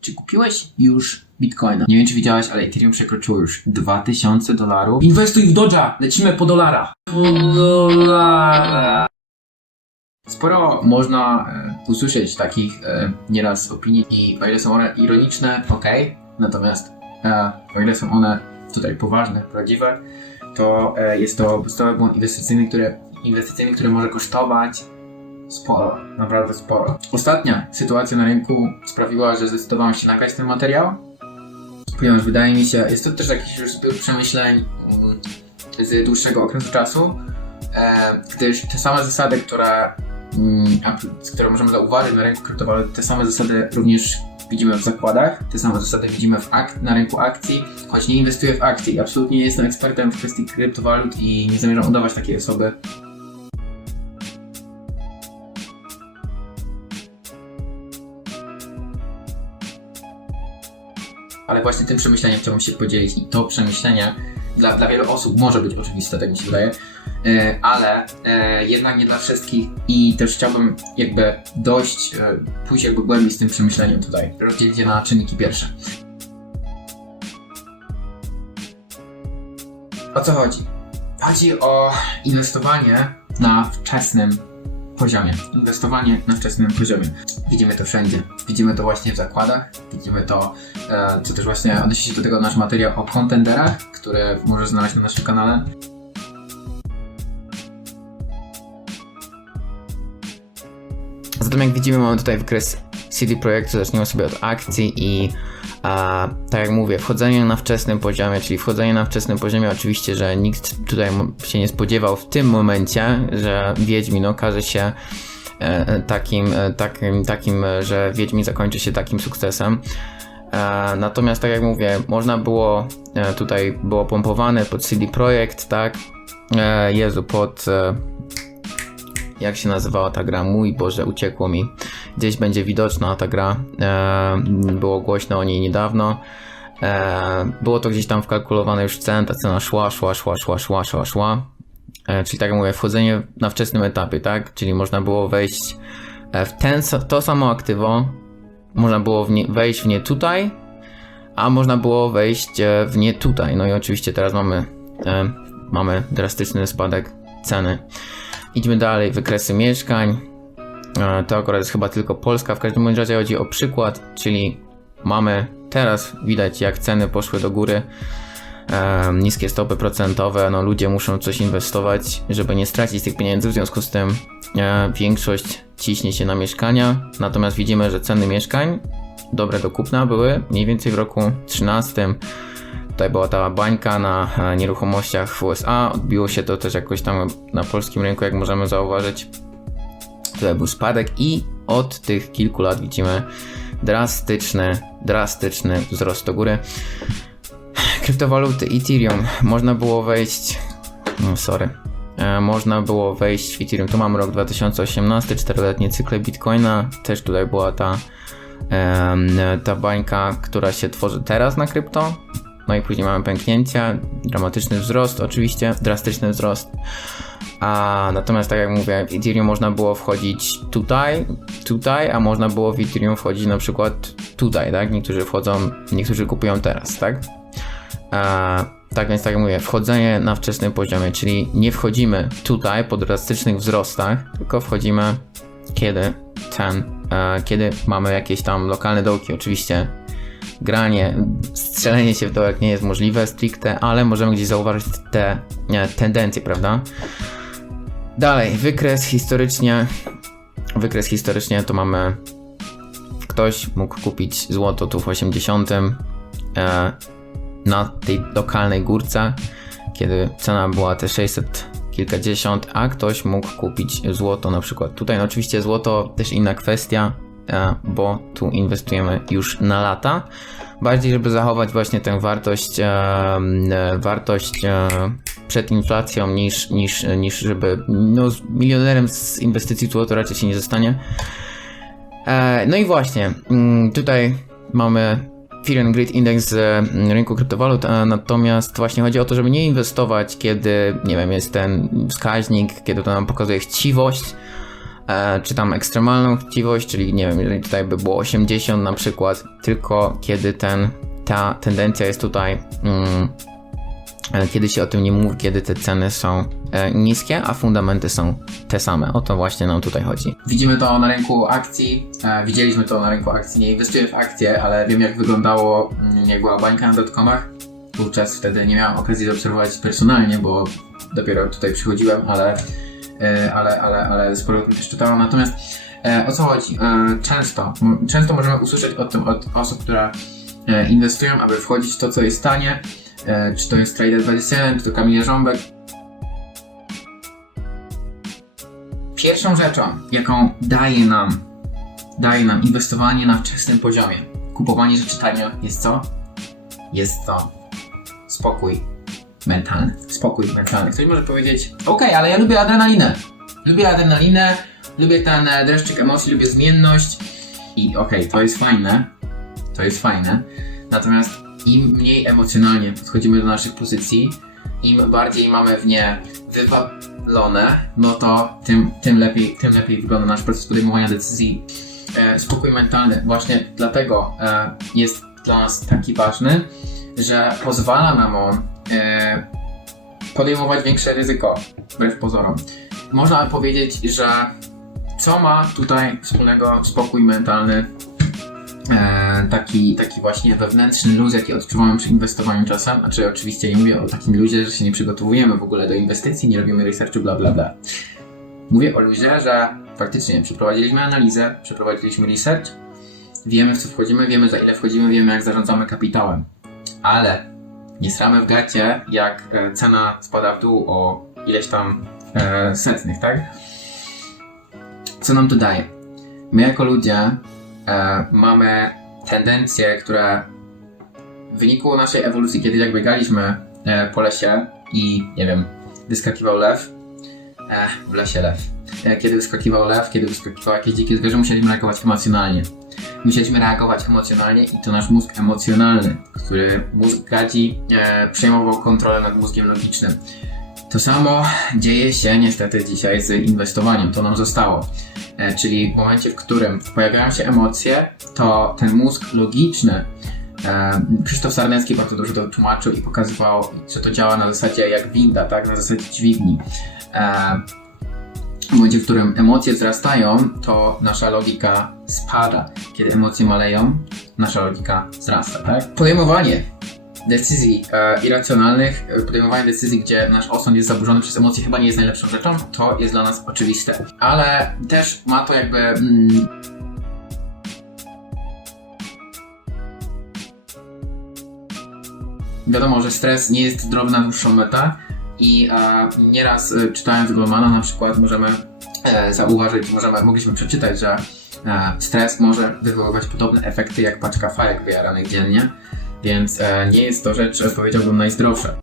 Czy kupiłeś już Bitcoina? Nie wiem, czy widziałeś, ale Ethereum przekroczyło już 2000 dolarów. Inwestuj w Doge'a! Lecimy po dolara! Po dolara! Sporo można e, usłyszeć takich e, nieraz opinii i o ile są one ironiczne, ok, natomiast e, o ile są one tutaj poważne, prawdziwe, to e, jest to podstawowy błąd inwestycyjny, który, inwestycyjny, który może kosztować sporo, naprawdę sporo. Ostatnia sytuacja na rynku sprawiła, że zdecydowałem się nagrać ten materiał, ponieważ wydaje mi się, jest to też jakiś już zbiór przemyśleń mm, z dłuższego okresu czasu, e, gdyż te same zasady, które, mm, które możemy zauważyć na rynku kryptowalut, te same zasady również widzimy w zakładach, te same zasady widzimy w ak- na rynku akcji, choć nie inwestuję w akcje i absolutnie nie jestem ekspertem w kwestii kryptowalut i nie zamierzam udawać takiej osoby. Ale właśnie tym przemyśleniem chciałbym się podzielić i to przemyślenie dla, dla wielu osób może być oczywiste, tak mi się wydaje, e, ale e, jednak nie dla wszystkich i też chciałbym jakby dość, e, pójść jakby głębiej z tym przemyśleniem tutaj, rozdzielić je na czynniki pierwsze. O co chodzi? Chodzi o inwestowanie na wczesnym poziomie. Inwestowanie na wczesnym poziomie. Widzimy to wszędzie. Widzimy to właśnie w zakładach, widzimy to E, co też właśnie odnosi się do tego nasz materiał o kontenderach, które możesz znaleźć na naszym kanale. Zatem jak widzimy mamy tutaj wykres CD Projektu, zacznijmy sobie od akcji i a, tak jak mówię, wchodzenie na wczesnym poziomie, czyli wchodzenie na wczesnym poziomie, oczywiście, że nikt tutaj się nie spodziewał w tym momencie, że Wiedźmin okaże się e, takim, e, takim, takim, e, że Wiedźmin zakończy się takim sukcesem. Natomiast tak jak mówię, można było tutaj było pompowane pod CD Projekt, tak? Jezu, pod jak się nazywała ta gra? Mój Boże, uciekło mi. Gdzieś będzie widoczna ta gra. E, było głośno o niej niedawno. E, było to gdzieś tam wkalkulowane już w cen, ta cena szła, szła, szła, szła, szła, szła, szła. E, czyli tak jak mówię, wchodzenie na wczesnym etapie, tak? Czyli można było wejść w ten, to samo aktywo, można było w nie, wejść w nie tutaj, a można było wejść w nie tutaj. No i oczywiście teraz mamy, mamy drastyczny spadek ceny. Idźmy dalej, wykresy mieszkań. E, To akurat jest chyba tylko Polska. W każdym razie chodzi o przykład, czyli mamy teraz widać jak ceny poszły do góry. E, niskie stopy procentowe, no ludzie muszą coś inwestować, żeby nie stracić tych pieniędzy, w związku z tym e, większość ciśnie się na mieszkania, natomiast widzimy, że ceny mieszkań dobre do kupna były mniej więcej w roku 13. Tutaj była ta bańka na e, nieruchomościach w USA, odbiło się to też jakoś tam na polskim rynku, jak możemy zauważyć. Tutaj był spadek i od tych kilku lat widzimy drastyczny, drastyczny wzrost do góry. Kryptowaluty Ethereum można było wejść. No, sorry. E, można było wejść w Ethereum. Tu mamy rok 2018, 4-letnie cykle Bitcoina. Też tutaj była ta, ta bańka, która się tworzy teraz na krypto. No i później mamy pęknięcia, dramatyczny wzrost, oczywiście, drastyczny wzrost. A natomiast tak jak mówię, w Ethereum można było wchodzić tutaj, tutaj, a można było w Ethereum wchodzić na przykład tutaj, tak? Niektórzy wchodzą, niektórzy kupują teraz, tak? A, tak więc tak jak mówię, wchodzenie na wczesnym poziomie, czyli nie wchodzimy tutaj po drastycznych wzrostach, tylko wchodzimy kiedy ten, e, kiedy mamy jakieś tam lokalne dołki, oczywiście granie, strzelenie się w dołek nie jest możliwe stricte, ale możemy gdzieś zauważyć te nie, tendencje, prawda? Dalej, wykres historycznie. Wykres historycznie to mamy. Ktoś mógł kupić złoto tu w 80. E, na tej lokalnej górce, kiedy cena była te 600 kilkadziesiąt, a ktoś mógł kupić złoto na przykład tutaj. No oczywiście złoto też inna kwestia, bo tu inwestujemy już na lata. Bardziej, żeby zachować właśnie tę wartość, e, e, wartość e, przed inflacją, niż, niż, niż żeby. No, milionerem z inwestycji złoto raczej się nie zostanie. No i właśnie, mm, tutaj mamy Fear and Greed Index z mm, rynku kryptowalut, natomiast właśnie chodzi o to, żeby nie inwestować, kiedy, nie wiem, jest ten wskaźnik, kiedy to nam pokazuje chciwość, czy tam ekstremalną chciwość, czyli nie wiem, jeżeli tutaj by było 80 na przykład, tylko kiedy ten, ta tendencja jest tutaj, mm, e, kiedy się o tym nie mówi, kiedy te ceny są e, niskie, a fundamenty są te same. O to właśnie nam tutaj chodzi. Widzimy to na rynku akcji, e, widzieliśmy to na rynku akcji, nie inwestuję w akcje, ale wiem jak wyglądało, mm, jak była bańka na dotcomach. Wówczas wtedy nie miałem okazji zaobserwować personalnie, bo dopiero tutaj przychodziłem, ale, e, ale, ale, ale sporo o też czytałem. Natomiast e, o co chodzi? E, często, często możemy usłyszeć o tym od osób, które e, inwestują, aby wchodzić w to, co jest tanie, e, czy to jest Trader27, czy to Kamil Rząbek, Pierwszą rzeczą, jaką daje nam, daje nam inwestowanie na wczesnym poziomie, kupowanie rzeczy tanio, jest co? Jest to spokój mentalny. Spokój mentalny. Ktoś może powiedzieć, okej, ale ja lubię adrenalinę. Lubię adrenalinę, lubię ten e, dreszczyk emocji, lubię zmienność i okej, to jest fajne, to jest fajne. Natomiast im mniej emocjonalnie podchodzimy do naszych pozycji, im bardziej mamy w nie wywalone, no to tym, tym, lepiej, tym lepiej wygląda nasz proces podejmowania decyzji. E, spokój mentalny właśnie dlatego e, jest dla nas taki ważny, że pozwala nam on podejmować większe ryzyko, wbrew pozorom. Można powiedzieć, że co ma tutaj wspólnego spokój mentalny e, taki, taki właśnie wewnętrzny luz, jaki odczuwamy przy inwestowaniu czasem. Znaczy, oczywiście nie mówię o takim luzie, że się nie przygotowujemy w ogóle do inwestycji, nie robimy researchu, bla bla bla. Mówię o luzie, że faktycznie przeprowadziliśmy analizę, przeprowadziliśmy research, wiemy w co wchodzimy, wiemy za ile wchodzimy, wiemy jak zarządzamy kapitałem. Ale nie sramy w gacie, jak e, cena spada w dół o ileś tam e, setnych, tak? Co nam to daje? My jako ludzie e, mamy tendencje, które w wyniku naszej ewolucji, kiedy jak biegaliśmy e, po lesie i nie wiem, wyskakiwał lew, e, w lesie lew, e, kiedy wyskakiwał lew, kiedy wyskakiwało jakieś dzikie zwierzę, musieliśmy reagować emocjonalnie. Musieliśmy reagować emocjonalnie i to nasz mózg emocjonalny, który mózg gadzi e, przejmował kontrolę nad mózgiem logicznym. To samo dzieje się niestety dzisiaj z inwestowaniem, to nam zostało. E, czyli w momencie, w którym pojawiają się emocje, to ten mózg logiczny, e, Krzysztof Sarnecki bardzo dużo to tłumaczył i pokazywał, że to działa na zasadzie jak winda, tak, na zasadzie dźwigni. E, w momencie, w którym emocje wzrastają, to nasza logika spada. Kiedy emocje maleją, nasza logika wzrasta, tak? Podejmowanie decyzji e, irracjonalnych, e, podejmowanie decyzji, gdzie nasz osąd jest zaburzony przez emocje, chyba nie jest najlepszą rzeczą. To jest dla nas oczywiste. Ale też ma to jakby. Mm, wiadomo, że stres nie jest zdrowy na dłuższą metę i e, nieraz e, czytając Goldmana na przykład możemy e, zauważyć, możemy, mogliśmy przeczytać, że e, stres może wywoływać podobne efekty jak paczka fajek wyjaranych dziennie, więc e, nie jest to rzecz, powiedziałbym, najzdrowsza.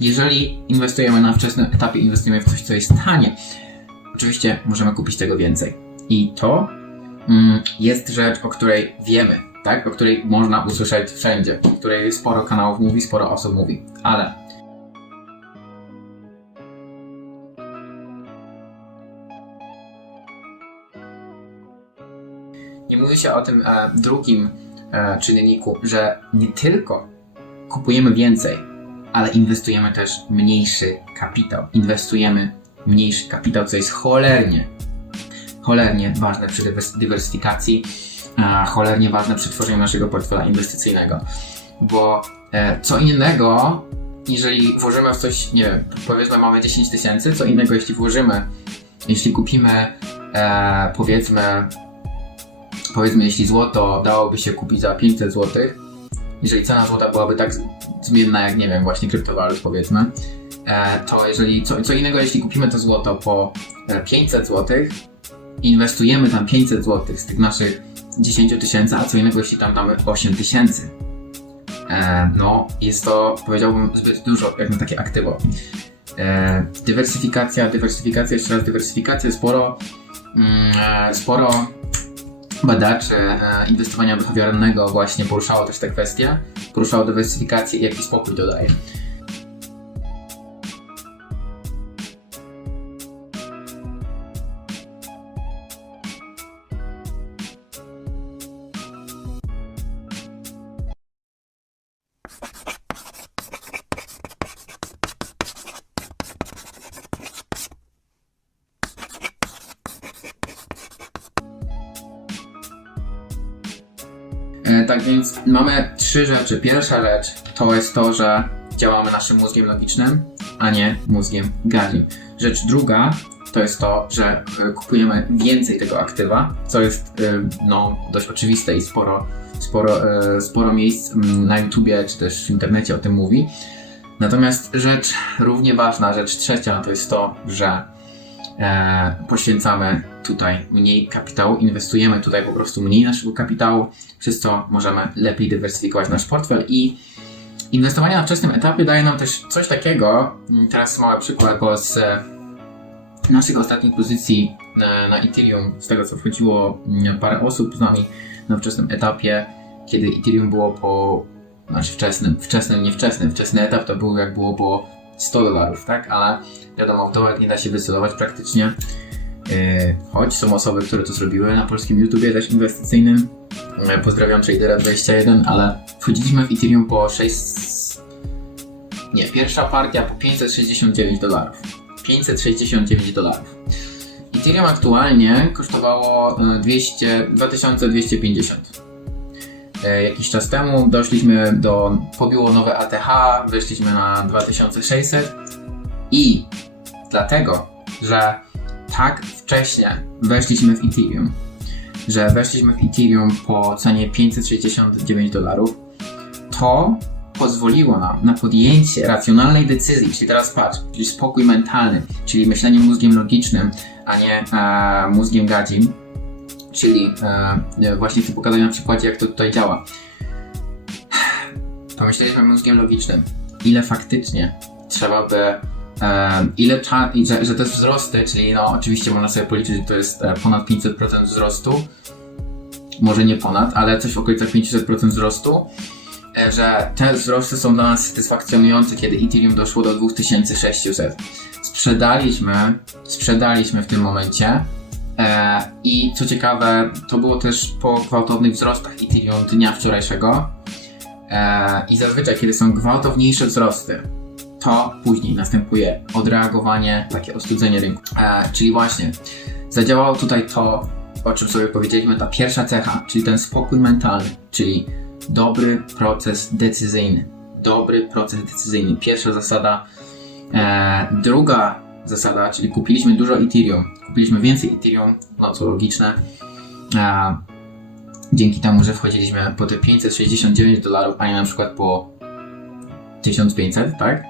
Jeżeli inwestujemy na wczesnym etapie, inwestujemy w coś, co jest tanie, oczywiście możemy kupić tego więcej. I to mm, jest rzecz, o której wiemy, tak? O której można usłyszeć wszędzie, o której sporo kanałów mówi, sporo osób mówi. Ale nie mówi się o tym e, drugim e, czynniku, że nie tylko kupujemy więcej, ale inwestujemy też mniejszy kapitał. Inwestujemy mniejszy kapitał, co jest cholernie, cholernie ważne przy dywers- dywersyfikacji, a cholernie ważne przy tworzeniu naszego portfela inwestycyjnego. Bo e, co innego, jeżeli włożymy w coś, nie wiem, powiedzmy mamy 10 tysięcy, co innego jeśli włożymy, jeśli kupimy, e, powiedzmy, powiedzmy, jeśli złoto dałoby się kupić za 500 złotych, jeżeli cena złota byłaby tak zmienna jak, nie wiem, właśnie kryptowalut powiedzmy, e, to jeżeli, co, co innego jeśli kupimy to złoto po e, 500 zł, inwestujemy tam 500 zł z tych naszych 10 tysięcy, a co innego jeśli tam damy 8 tysięcy. E, no, jest to, powiedziałbym, zbyt dużo jak na takie aktywo. E, dywersyfikacja, dywersyfikacja, jeszcze raz dywersyfikacja, sporo, mm, e, sporo badaczy e, inwestowania behawioralnego właśnie poruszało też te kwestie, poruszało dywersyfikację i jaki spokój to tak więc mamy trzy rzeczy. Pierwsza rzecz to jest to, że działamy naszym mózgiem logicznym, a nie mózgiem gadzim. Rzecz druga to jest to, że e, kupujemy więcej tego aktywa, co jest e, no, dość oczywiste i sporo, sporo, e, sporo miejsc mm, na YouTubie czy też w internecie o tym mówi. Natomiast rzecz równie ważna, rzecz trzecia to jest to, że e, poświęcamy tutaj mniej kapitału, inwestujemy tutaj po prostu mniej naszego kapitału, przez co możemy lepiej dywersyfikować nasz portfel i inwestowanie na wczesnym etapie daje nam też coś takiego, teraz mały przykład, bo z e, naszych ostatnich pozycji na, na Ethereum, z tego co wchodziło parę osób z nami na wczesnym etapie, kiedy Ethereum było po, znaczy wczesnym, wczesnym, nie wczesnym, wczesny etap to był jak było po 100 dolarów, tak, ale wiadomo, w dolar nie da się wycelować praktycznie, Yy, choć są osoby, które to zrobiły na polskim YouTubie też inwestycyjnym. Yy, Pozdrawiam Tradera21, ale wchodziliśmy w Ethereum po 6... Nie, pierwsza partia po 569 dolarów. 569 dolarów. Ethereum aktualnie kosztowało yy, 200, 2250. Yy, Jakiś czas temu doszliśmy do, pobiło nowe ATH, wyszliśmy na 2600 i dlatego, że tak wcześnie weszliśmy w Ethereum, że weszliśmy w Ethereum po cenie 569 dolarów, to pozwoliło nam na podjęcie racjonalnej decyzji, czyli teraz patrz, czyli spokój mentalny, czyli myślenie mózgiem logicznym, a nie e, mózgiem gadzim, czyli e, właśnie chcę pokazać na przykładzie, jak to tutaj działa. Pomyśleliśmy mózgiem logicznym, ile faktycznie trzeba by E, ile cza- że, że jest wzrosty, czyli no oczywiście można sobie policzyć, że to jest e, ponad 500% wzrostu, może nie ponad, ale coś w okolicach 500% wzrostu, e, że te wzrosty są dla nas satysfakcjonujące, kiedy Ethereum doszło do 2600. Sprzedaliśmy, sprzedaliśmy w tym momencie i co ciekawe, to było też po gwałtownych wzrostach Ethereum dnia wczorajszego e, i zazwyczaj, kiedy są gwałtowniejsze wzrosty, to później następuje odreagowanie, takie ostudzenie rynku. E, czyli właśnie zadziałało tutaj to, o czym sobie powiedzieliśmy, ta pierwsza cecha, czyli ten spokój mentalny, czyli dobry proces decyzyjny. Dobry proces decyzyjny. Pierwsza zasada. E, druga zasada, czyli kupiliśmy dużo Ethereum, kupiliśmy więcej Ethereum, no co logiczne. E, dzięki temu, że wchodziliśmy po te 569 dolarów, a nie na przykład po 1500, tak?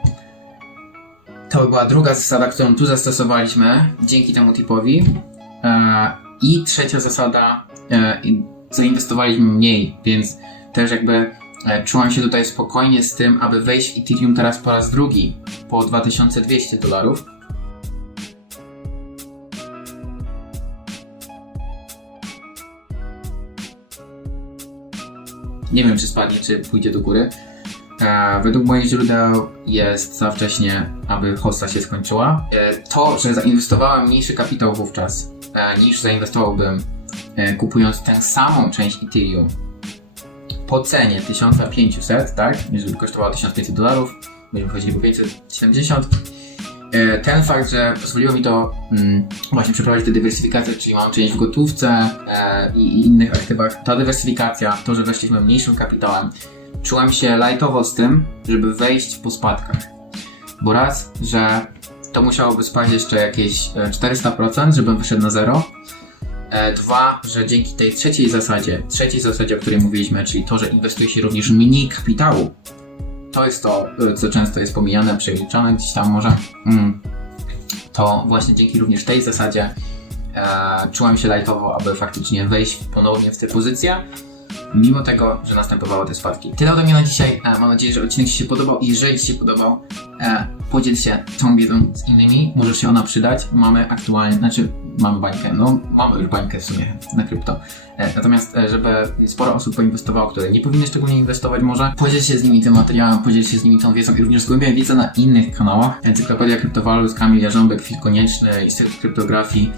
To była druga zasada, którą tu zastosowaliśmy dzięki temu tipowi. E, I trzecia zasada, e, zainwestowaliśmy mniej, więc też jakby e, czułem się tutaj spokojnie z tym, aby wejść w Ethereum teraz po raz drugi po 2200 dolarów. Nie wiem, czy spadnie, czy pójdzie do góry. E, według moich źródeł jest za wcześnie, aby hossa się skończyła. E, to, że zainwestowałem mniejszy kapitał wówczas, e, niż zainwestowałbym e, kupując tę samą część Ethereum po cenie 1500, tak? Jeżeli kosztowało 1500 dolarów, myśmy wchodzili po 570. E, Ten fakt, że pozwoliło mi to mm, właśnie przeprowadzić tę dywersyfikację, czyli mam część w gotówce e, i, innych aktywach, ta dywersyfikacja, to, że weszliśmy mniejszym kapitałem, czułem się lajtowo z tym, żeby wejść po spadkach. Bo raz, że to musiałoby spaść jeszcze jakieś e, 400%, żebym wyszedł na zero. E, Dwa, że dzięki tej trzeciej zasadzie, trzeciej zasadzie, o której mówiliśmy, czyli to, że inwestuje się również mniej kapitału, to jest to, e, co często jest pomijane, przeliczane gdzieś tam może, mm, to właśnie dzięki również tej zasadzie e, czułem się lajtowo, aby faktycznie wejść ponownie w tę pozycję. Mimo tego, że następowały te spadki. Tyle ode mnie na dzisiaj. E, mam nadzieję, że odcinek Ci się podobał. Jeżeli Ci się podobał, e, podziel się tą wiedzą z innymi. Może się ona przydać. Mamy aktualnie, znaczy mamy bańkę, no mamy już bańkę w sumie na krypto. E, natomiast, żeby sporo osób poinwestowało, które nie powinny szczególnie inwestować może, podziel się z nimi tym materiałem, podziel się z nimi tą wiedzą i również zgłębiaj wiedzę na innych kanałach. Encyklopedia kryptowalut, Kamil Jarząbek, Fil Konieczny, Instytut Kryptografii.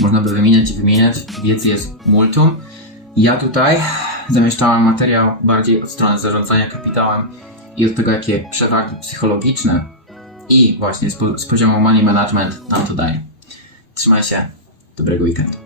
Można by wymieniać i wymieniać. Wiedzy jest multum. Ja tutaj zamieszczałem materiał bardziej od strony zarządzania kapitałem i od tego, jakie przewagi psychologiczne i właśnie z, po, z poziomu money management nam to daje. Trzymaj się, dobrego weekendu.